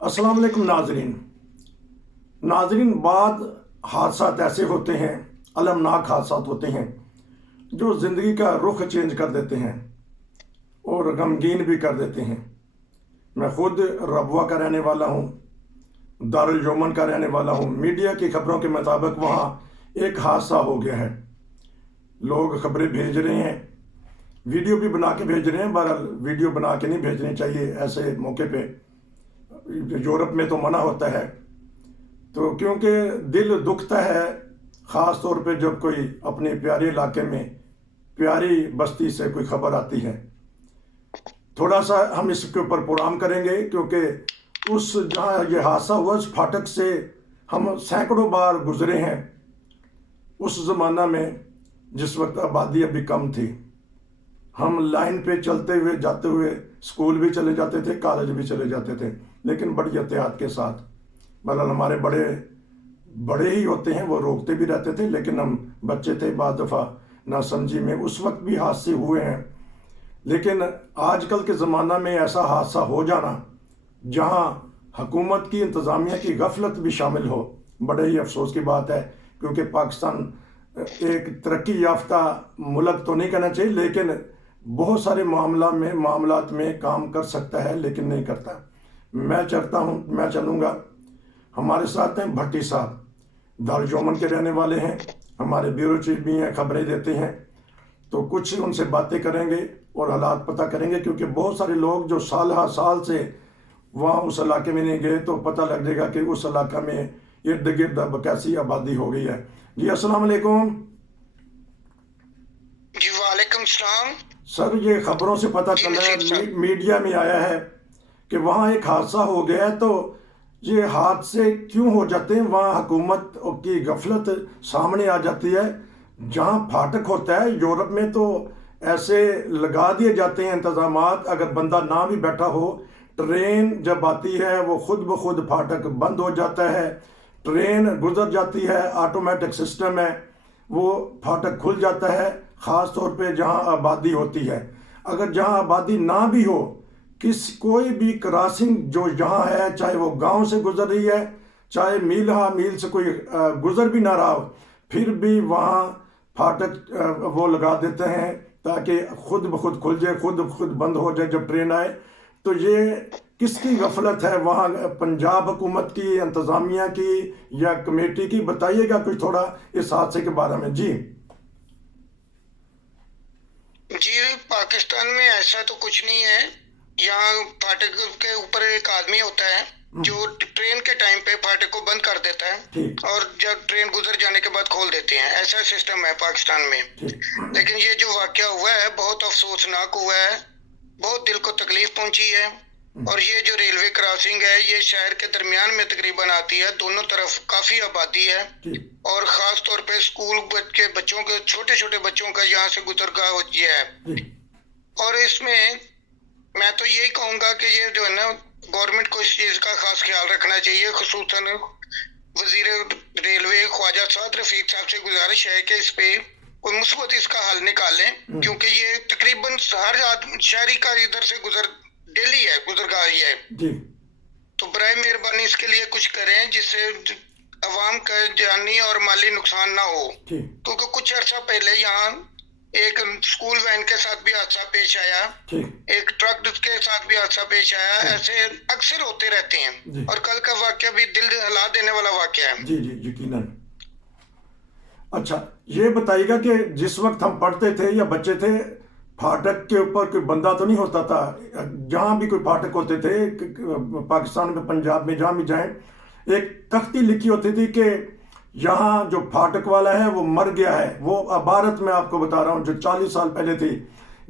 अस्सलाम वालेकुम नाजरीन। नाजरीन, बाद हादसात ऐसे होते हैं, अलमनाक हादसात होते हैं जो ज़िंदगी का रुख चेंज कर देते हैं और गमगीन भी कर देते हैं। मैं खुद रबवा का रहने वाला हूँ, दारुल यमन का रहने वाला हूँ। मीडिया की खबरों के मुताबिक वहाँ एक हादसा हो गया है। लोग खबरें भेज रहे हैं, वीडियो भी बना के भेज रहे हैं। बहरहाल वीडियो बना के नहीं भेजनी चाहिए ऐसे मौके पे, यूरोप में तो मना होता है। तो क्योंकि दिल दुखता है ख़ास तौर पे जब कोई अपने प्यारे इलाके में प्यारी बस्ती से कोई खबर आती है। थोड़ा सा हम इसके ऊपर प्रोग्राम करेंगे क्योंकि उस जहाँ ये हादसा हुआ उस फाटक से हम सैकड़ों बार गुजरे हैं। उस ज़माना में जिस वक्त आबादी अभी कम थी, हम लाइन पे चलते हुए जाते हुए स्कूल भी चले जाते थे, कॉलेज भी चले जाते थे, लेकिन बड़ी एहतियात के साथ। मतलब हमारे बड़े बड़े ही होते हैं, वो रोकते भी रहते थे, लेकिन हम बच्चे थे, बाद दफ़ा ना समझी में उस वक्त भी हादसे हुए हैं। लेकिन आजकल के ज़माना में ऐसा हादसा हो जाना जहां हुकूमत की इंतज़ामिया की गफलत भी शामिल हो, बड़े ही अफसोस की बात है। क्योंकि पाकिस्तान एक तरक्की याफ्ता मुल्क तो नहीं कहना चाहिए, लेकिन बहुत सारे मामलात में काम कर सकता है, लेकिन नहीं करता। मैं चलूँगा। हमारे साथ हैं भट्टी साहब, दारुल यमन के रहने वाले हैं, हमारे ब्यूरो चीफ भी हैं, खबरें देते हैं। तो कुछ उनसे बातें करेंगे और हालात पता करेंगे, क्योंकि बहुत सारे लोग जो साल से वहाँ उस इलाके में नहीं गए, तो पता लग जाएगा कि उस इलाका में इर्द गिर्द अब कैसी आबादी हो गई है। जी अस्सलाम वालेकुम। जी वालेकुम सलाम। सर, ये खबरों से पता जी चल रहा नसीर है, साहब। मीडिया में आया है कि वहाँ एक हादसा हो गया है। तो ये हादसे क्यों हो जाते हैं? वहाँ हुकूमत की गफलत सामने आ जाती है। जहाँ फाटक होता है यूरोप में तो ऐसे लगा दिए जाते हैं इंतजामात, अगर बंदा ना भी बैठा हो, ट्रेन जब आती है वो खुद ब खुद फाटक बंद हो जाता है, ट्रेन गुजर जाती है, ऑटोमेटिक सिस्टम है, वो फाटक खुल जाता है। ख़ास तौर पे जहाँ आबादी होती है, अगर जहाँ आबादी ना भी हो, कोई भी क्रॉसिंग जो यहाँ है, चाहे वो गांव से गुजर रही है, चाहे मील से कोई गुजर भी ना रहा हो, फिर भी वहाँ फाटक वो लगा देते हैं ताकि खुद ब खुद खुल जाए, खुद ब खुद बंद हो जाए जब ट्रेन आए। तो ये किसकी गफलत है? वहाँ पंजाब हुकूमत की, इंतज़ामिया की या कमेटी की? बताइएगा कुछ थोड़ा इस हादसे के बारे में। जी जी पाकिस्तान में ऐसा तो कुछ नहीं है। यहाँ फाटक के ऊपर एक आदमी होता है जो ट्रेन के टाइम पे फाटक को बंद कर देता ठीक है और जब ट्रेन गुजर जाने के बाद खोल देते हैं। ऐसा सिस्टम है पाकिस्तान में। ठीक। लेकिन ये जो वाकया हुआ है बहुत अफसोसनाक हुआ है, बहुत दिल को तकलीफ पहुंची है। और ये जो रेलवे क्रॉसिंग है ये शहर के दरमियान में तकरीबन आती है, दोनों तरफ काफी आबादी है। ठीक और खास तौर पे स्कूल के बच्चों के, छोटे छोटे बच्चों का यहाँ से गुजरगाह होती है। ठीक। और इसमें मैं तो यही कहूंगा कि ये जो है ना, गवर्नमेंट को इस चीज का खास ख्याल रखना चाहिए। खुसूसन वजीर रेलवे ख्वाजा साद रफीक साहब से गुजारिश है कि इस पे कोई मुस्बत इसका हल निकालें, क्योंकि ये तकरीबन हर शहरी का इधर से गुजर डेली है, गुजरगाह ही है। जी तो बराए मेहरबानी इसके लिए कुछ करें जिससे अवाम का जानी और माली नुकसान ना हो। ठीक क्योंकि कुछ अर्सा पहले यहाँ एक स्कूल वैन के साथ भी हादसा पेश आया, ठीक। एक ट्रक के साथ भी हादसा पेश आया। ऐसे अक्सर होते रहते हैं। जी और कल का वाकया भी दिल हिला देने वाला वाकया है। जी जी यकीनन। अच्छा, ये बताइएगा कि जिस वक्त हम पढ़ते थे या बच्चे थे, फाटक के ऊपर कोई बंदा तो नहीं होता था। जहाँ भी कोई फाटक होते थे पाकिस्तान में, पंजाब में, जहाँ भी जाएं, एक तख्ती लिखी होती थी कि यहाँ जो फाटक वाला है वो मर गया है। वो अबारत मैं आपको बता रहा हूँ जो 40 साल पहले थी।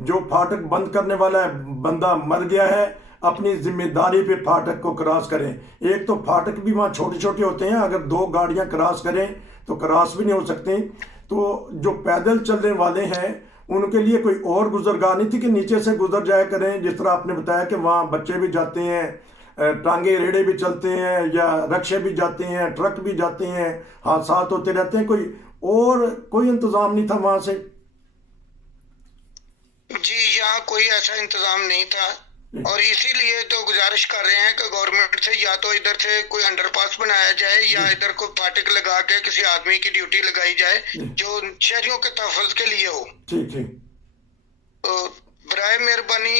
जो फाटक बंद करने वाला है बंदा मर गया है, अपनी जिम्मेदारी पे फाटक को क्रॉस करें। एक तो फाटक भी वहाँ छोटे छोटे होते हैं, अगर दो गाड़ियाँ क्रॉस करें तो क्रॉस भी नहीं हो सकती। तो जो पैदल चलने वाले हैं उनके लिए कोई और गुजरगाह नहीं थी कि नीचे से गुजर जाया करें। जिस तरह आपने बताया कि वहाँ बच्चे भी जाते हैं, टांगे रेड़े भी चलते हैं, या रक्शे भी जाते हैं, ट्रक भी जाते हैं, हादसा होते रहते हैं। कोई इंतजाम नहीं था वहाँ से? जी यहाँ कोई ऐसा इंतजाम नहीं था। और इसीलिए तो गुजारिश कर रहे हैं कि गवर्नमेंट से या तो इधर से कोई अंडरपास बनाया जाए या जी इधर कोई फाटक लगा के किसी आदमी की ड्यूटी लगाई जाए जी जो शहरियों के तहफ़्फ़ुज़ के लिए हो। ठीक ठीक। तो बराए मेहरबानी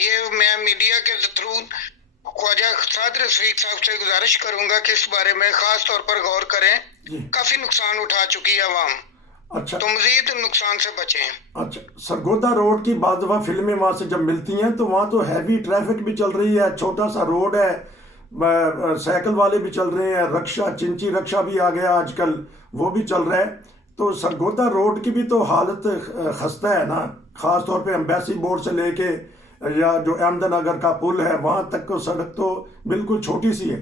ये मैं मीडिया के थ्रू ख्वाजा साद रफीक साहब से गुजारिश करूंगा कि इस बारे में खास तौर पर गौर करें। जी काफी नुकसान उठा चुकी है आवाम, अच्छा तो मजीद नुकसान से बचें। अच्छा। सरगोदा रोड की बाद दफा फिल्में वहां से जब मिलती हैं तो वहां तो हैवी ट्रैफिक भी चल रही है, छोटा सा रोड है, साइकिल वाले भी चल रहे हैं, रक्षा चिंची रक्षा भी आ गया आजकल, वो भी चल रहा है। तो सरगोदा रोड की भी तो हालत खस्ता है ना, खास तौर पे एम्बेसी बोर्ड से लेके या जो अहमदनगर का पुल है वहां तक को सड़क तो बिल्कुल छोटी सी है।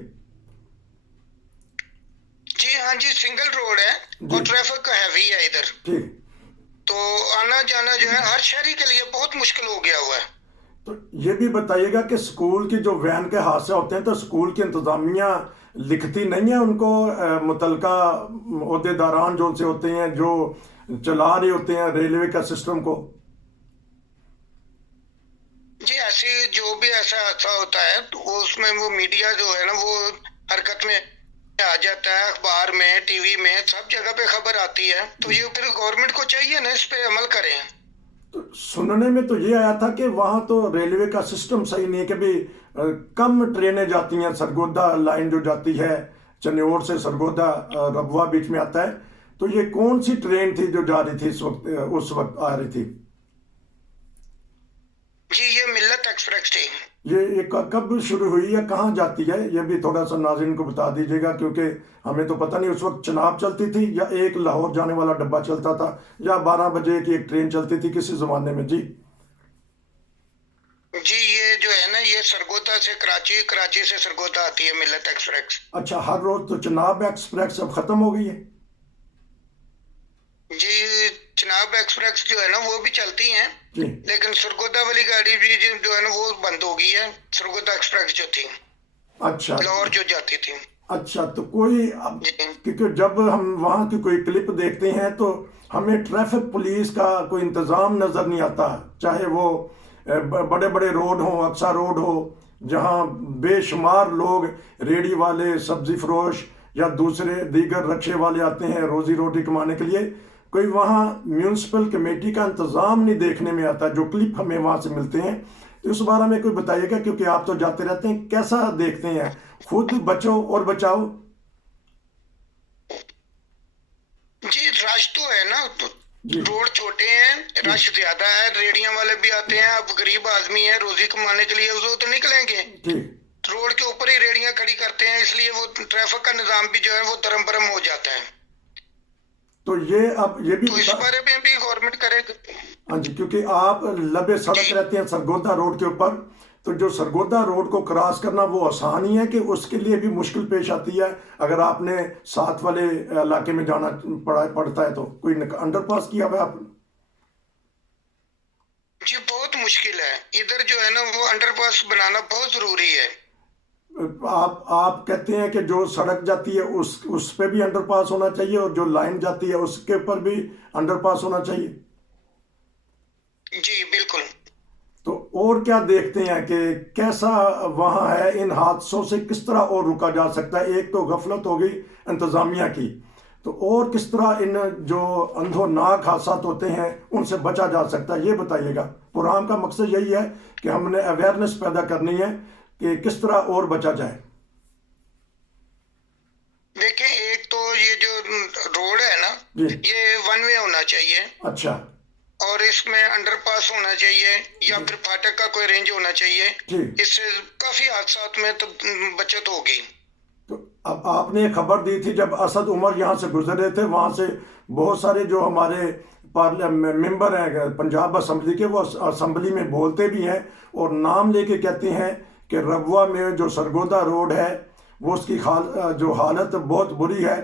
जी हाँ जी, सिंगल रोड है जी और ट्रैफिक हैवी है इधर, ठीक। तो आना जाना जो है हर शहरी के लिए बहुत मुश्किल हो गया हुआ है। तो ये भी बताइएगा कि स्कूल की जो वैन के हादसे होते हैं तो स्कूल की इंतज़ामिया लिखती नहीं है उनको, मुतलका अहदेदारान जो उनसे होते हैं जो चला रहे होते हैं रेलवे का सिस्टम को। जी ऐसे जो भी ऐसा हादसा होता है तो वो उसमें वो मीडिया जो है ना वो हरकत में आ जाता है, अखबार में टीवी में सब जगह पे खबर आती है, तो ये फिर गवर्नमेंट को चाहिए ना इस पे अमल करें। तो सुनने में तो ये आया था कि वहाँ तो रेलवे का सिस्टम सही नहीं है कि भी कम ट्रेनें जाती हैं, सरगोदा लाइन जो जाती है चन्योर से सरगोदा रबवा बीच में आता है। तो ये कौन सी ट्रेन थी जो जा रही थी इस वक्त, उस वक्त आ रही थी? जी ये मिल्लत एक्सप्रेस थी। ये कब शुरू हुई है, कहाँ जाती है, ये भी थोड़ा सा नाज़रीन को बता दीजिएगा क्योंकि हमें तो पता नहीं उस वक्त चनाब चलती थी या एक लाहौर जाने वाला डब्बा चलता था या 12 बजे की एक ट्रेन चलती थी किसी ज़माने में। जी जी ये जो है ना ये सरगोदा से कराची, कराची से सरगोदा आती है मिल्लत एक्सप्रेस। अच्छा, हर रोज़ तो चनाब एक्सप्रेस अब ख़त्म हो गई है। जी चनाब एक्सप्रेस जो है ना वो भी चलती हैं, जी लेकिन सरगोदा वाली गाड़ी भी जो है ना वो बंद हो गई है। सरगोदा एक्सप्रेस जो थी अच्छा लाहौर जो जाती थी। अच्छा। तो कोई अब, जी क्योंकि जब हम वहाँ की कोई क्लिप देखते हैं तो हमें ट्रैफिक पुलिस का कोई इंतज़ाम नज़र नहीं आता, चाहे वो बड़े बड़े रोड हो, अक्सा रोड हो जहाँ बेशुमार लोग रेडी वाले, सब्जी फरोश या दूसरे दीगर रक्षे वाले आते हैं रोज़ी रोटी कमाने के लिए। कोई वहाँ म्यूनसिपल कमेटी का इंतज़ाम नहीं देखने में आता, जो क्लिप हमें वहाँ से मिलते हैं। तो इस बारे में कोई बताइएगा क्योंकि आप तो जाते रहते हैं, कैसा देखते हैं, खुद बचो और बचाओ। जी रश तो है ना, तो जी रोड छोटे हैं, रश ज्यादा है, रेडियां वाले भी आते हैं, अब गरीब आदमी है रोजी कमाने के लिए वो तो निकलेंगे, ठीक। रोड के ऊपर ही रेडियां खड़ी करते हैं, इसलिए वो ट्रैफिक का निजाम भी जो है वो धर्म भरम हो जाता है। तो ये अब ये भी तो इस बारे में भी गवर्नमेंट करे। हाँ जी, क्योंकि आप लबे सड़क जी रहते हैं सरगोदा रोड के ऊपर, तो जो सरगोदा रोड को क्रॉस करना वो आसान ही है कि उसके लिए भी मुश्किल पेश आती है अगर आपने साथ वाले इलाके में जाना पड़ता है तो कोई अंडरपास किया हुआ है आप? जी बहुत मुश्किल है इधर जो है ना, वो अंडरपास बनाना बहुत जरूरी है। आप कहते हैं कि जो सड़क जाती है उस पे भी अंडरपास होना चाहिए और जो लाइन जाती है उसके ऊपर भी अंडरपास होना चाहिए। जी बिल्कुल। तो और क्या देखते हैं कि कैसा वहाँ है, इन हादसों से किस तरह और रुका जा सकता है? एक तो गफलत हो गई इंतज़ामिया की, तो और किस तरह इन जो अंधोनाक हादसात होते हैं उनसे बचा जा सकता है, ये बताइएगा। प्रोग्राम का मकसद यही है कि हमने अवेयरनेस पैदा करनी है कि किस तरह और बचा जाए। देखिए एक तो ये जो रोड है ना जी ये वन वे होना चाहिए, अच्छा और इसमें अंडरपास होना चाहिए या फिर फाटक का कोई रेंज होना चाहिए। ठीक। इससे काफी हादसात में तो बचत होगी। तो अब आपने खबर दी थी जब असद उमर यहाँ से गुजर रहे थे, वहाँ से बहुत सारे जो हमारे मेंबर हैं पंजाब असम्बली के, वो असम्बली में बोलते भी हैं और नाम लेके कहते हैं कि रबवा में जो सरगोदा रोड है वो उसकी जो हालत बहुत बुरी है।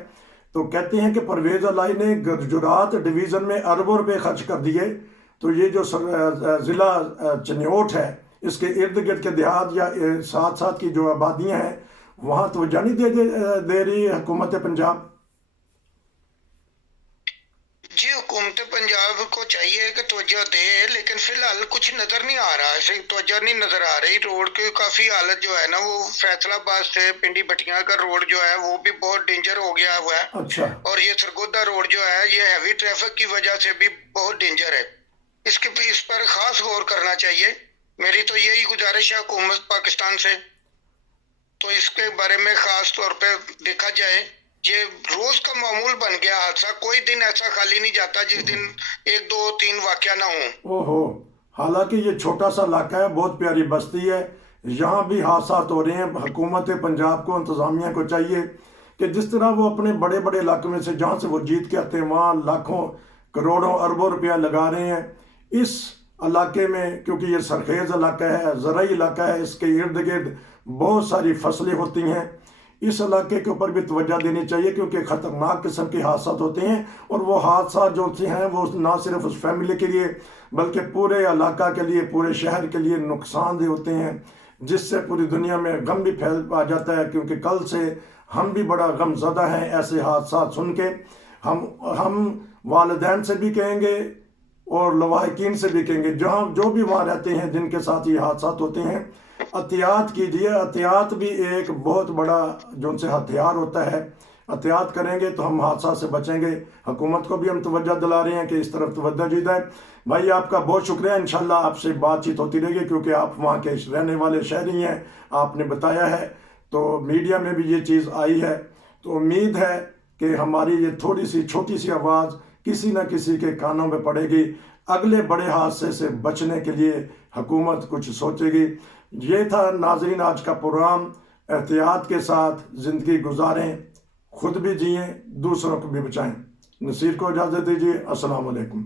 तो कहते हैं कि परवेज अलाई ने गुजरात डिवीज़न में अरबों रुपए खर्च कर दिए, तो ये जो ज़िला चन्योट है इसके इर्द गिर्द के देहात या साथ साथ की जो आबादियाँ हैं वहाँ तवज्जो नहीं दे रही हुकूमत पंजाब। जी हुकूमत पंजाब साहब को चाहिए कि तवज्जो दे, लेकिन फिलहाल कुछ नजर नहीं आ रहा, ऐसे तवज्जो नहीं नजर आ रही। रोड की काफी हालत जो है ना, वो फैसलाबाद से पिंडी भटियां का रोड जो है वो भी बहुत डेंजर हो गया हुआ है। अच्छा। और ये सरगोदा रोड जो है ये हैवी ट्रैफिक की वजह से भी बहुत डेंजर है। इस पर खास गौर करना चाहिए। मेरी तो यही गुजारिश है हुकूमत पाकिस्तान से, तो इसके बारे में खास तौर पे देखा जाए। ये रोज का मामूल बन गया हादसा, कोई दिन ऐसा खाली नहीं जाता जिस दिन 1 2 3 वाकया ना हो। ओहो, हालांकि ये छोटा सा इलाका है, बहुत प्यारी बस्ती है, यहाँ भी हादसा हो रहे हैं। हुकूमत पंजाब को, इंतज़ामिया को चाहिए कि जिस तरह वो अपने बड़े बड़े इलाकों में से जहाँ से वो जीत के आते हैं वहाँ लाखों करोड़ों अरबों रुपया लगा रहे हैं इस इलाके में, क्योंकि ये सरखेज़ इलाका है, ज़राई इलाका है, इसके इर्द गिर्द बहुत सारी फसलें होती हैं। इस इलाके के ऊपर भी तवज्जो देनी चाहिए, क्योंकि ख़तरनाक किस्म के हादसा होते हैं, और वो हादसा जो हैं वो ना सिर्फ उस फैमिली के लिए बल्कि पूरे इलाका के लिए, पूरे शहर के लिए नुकसानदेह होते हैं, जिससे पूरी दुनिया में गम भी फैल आ जाता है। क्योंकि कल से हम भी बड़ा गमज़दा हैं ऐसे हादसा सुन के। हम वालिदैन से भी कहेंगे और लवाहिकीन से भी कहेंगे, जहाँ जो भी वहाँ रहते हैं जिनके साथ ये हादसा होते हैं, एहतियात कीजिए। एहतियात भी एक बहुत बड़ा जो उनसे हथियार होता है। एहतियात करेंगे तो हम हादसा से बचेंगे। हुकूमत को भी हम तवज्जो दिला रहे हैं कि इस तरफ तवज्जो दी जाए। भाई आपका बहुत शुक्रिया, इंशाल्लाह आपसे बातचीत होती रहेगी, क्योंकि आप वहाँ के रहने वाले शहरी हैं, आपने बताया है, तो मीडिया में भी ये चीज़ आई है। तो उम्मीद है कि हमारी ये थोड़ी सी छोटी सी आवाज़ किसी न किसी के कानों में पड़ेगी। अगले बड़े हादसे से बचने के लिए हुकूमत कुछ सोचेगी। ये था नाजरीन आज का प्रोग्राम। एहतियात के साथ ज़िंदगी गुजारें, खुद भी जिएं, दूसरों को भी बचाएं। नसीर को इजाज़त दीजिए। अस्सलाम वालेकुम।